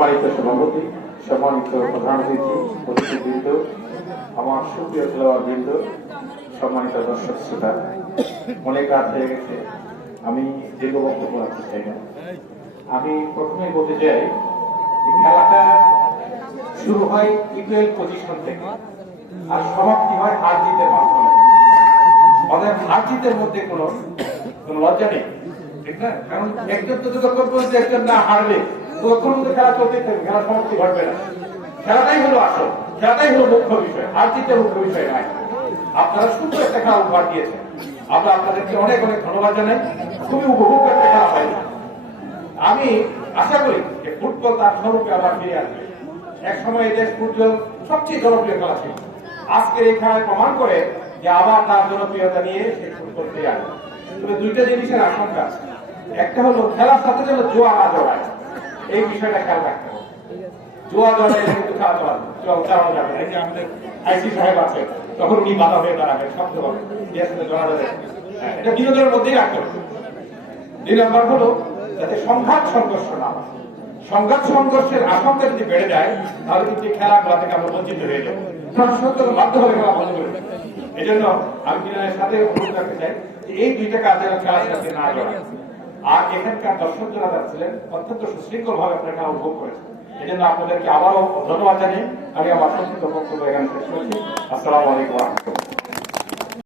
সম্মানিত সভাপতি, সম্মানিত প্রধান অতিথি, অতিথিবৃন্দ, আমার সুপ্রিয় খেলোয়াড় বৃন্দ, সম্মানিত দর্শক শ্রোতা, অনেক রাত হয়ে গেছে, আমি দীর্ঘ বক্তব্য রাখতে চাই না। আমি প্রথমে বলতে চাই খেলাটা শুরু হয় ইকুয়াল পজিশন থেকে আর সমাপ্তি হয় হার জিতের মাধ্যমে। আমাদের হার জিতের মধ্যে কোনো লজ্জা নেই, ঠিক না? কারণ একজন তো যতক্ষণ পর্যন্ত একজন না হারবে ততক্ষণ মধ্যে খেলা চলতেই থাকবে, খেলা সমাপ্তি ঘটবে না। খেলাটাই হলো আসল, খেলাটাই হলো মুখ্য বিষয়, হার জিতের মুখ্য বিষয় নয়। আপনারা সুন্দর একটা খেলা উপহার দিয়েছেন, আমরা আপনাদেরকে অনেক অনেক ধন্যবাদ জানাই। খুবই উপভোগ একটা খেলা হয়। আমি আশা করি যে ফুটবল তার স্বরূপে আবার ফিরে আসবে। এক সময় এই দেশ ফুটবল সবচেয়ে জনপ্রিয় খেলা ছিল, আজকের এই খেলায় প্রমাণ করে যে আবার তার জনপ্রিয়তা নিয়ে সেই ফুটবল ফিরে আসবে। তবে দুইটা জিনিসের আশঙ্কা আছে। একটা হলো খেলার সাথে যেন জোয়া না জড়ায়, এই বিষয়টা খেয়াল রাখতে হবে। জোয়া জড়ায় কিন্তু খেলা চালানো যাবে। এই যে আমাদের আইসি সাহেব আছে, তখন উনি বাধা হয়ে দাঁড়াবেন, শব্দ হবে, জড়া যাবে। এটা বিনোদনের মধ্যেই রাখতে হবে। 2 নম্বর হলো যাতে সংঘাত সংঘর্ষ না হয়। সংঘাত সংঘর্ষের আশঙ্কা যদি বেড়ে যায় তাহলে কিন্তু খেলাগুলা থেকে আমরা বঞ্চিত হয়ে যাবো, বাধ্য হয়ে খেলা বন্ধ করে। এই জন্য আমি বিনয়ের সাথে অনুরোধ রাখতে চাই যে এই দুইটা কাজ যেন খেলার সাথে না জড়ায়। আর এখানকার দর্শক যারা যাচ্ছিলেন অত্যন্ত সুশৃঙ্খল ভাবে আপনার খেলা উপভোগ করেছেন। এই জন্য আপনাদেরকে আবারও ধন্যবাদ জানিয়ে আমি আমার সংক্ষিপ্ত বক্তব্য এখানে শেষ করছি। আসসালামু আলাইকুম।